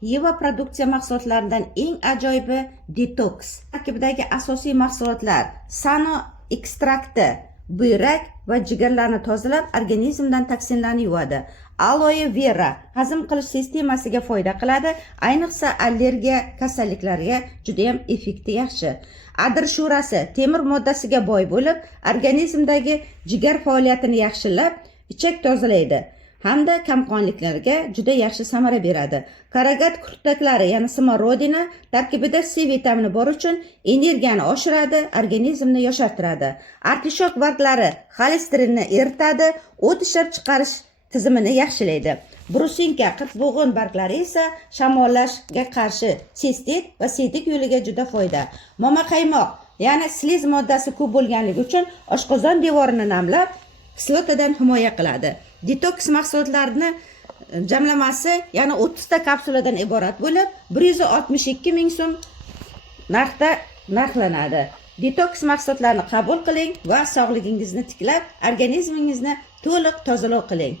Yeva produksiya mahsulotlaridan eng ajoyibi detoks. Tarkibidagi asosiy mahsulotlar sano ekstrakti buyrak va jigarlarni tozalab, organizmdan toksinlarni yuvadi. Aloe vera hazm qilish sistemasiga foyda qiladi, ayniqsa allergiya kasalliklariga juda ham effekti yaxshi. Adir sho'rasi temir moddasiga boy bo'lib, organizmdagi jigar faoliyatini yaxshilab, ichak tozalaydi hamda kamqonliklarga juda yaxshi samara beradi. Karagat kurtaklari, ya'ni smorodina tarkibida C vitamini bor uchun energiyani oshiradi, organizmni yoshartiradi. Artishok barglari xolesterinni eritadi, o't ishlab chiqarish tizimini yaxshilaydi. Brusinka qirqbug'un barglari esa shamollashga qarshi, sistit va siydik yo'liga juda foyda. Momaqaymoq, ya'ni sliz moddasi ko'p bo'lganligi uchun oshqozon devorini namlab, kislotadan himoya qiladi. Detoks mahsulotlarini jamlamasi, ya'ni 30 ta kapsuladan iborat bo'lib, 162 ming so'm narxda narxlanadi. Detoks mahsulotlarini qabul qiling va sog'ligingizni tiklab, organizmingizni to'liq tozalov qiling.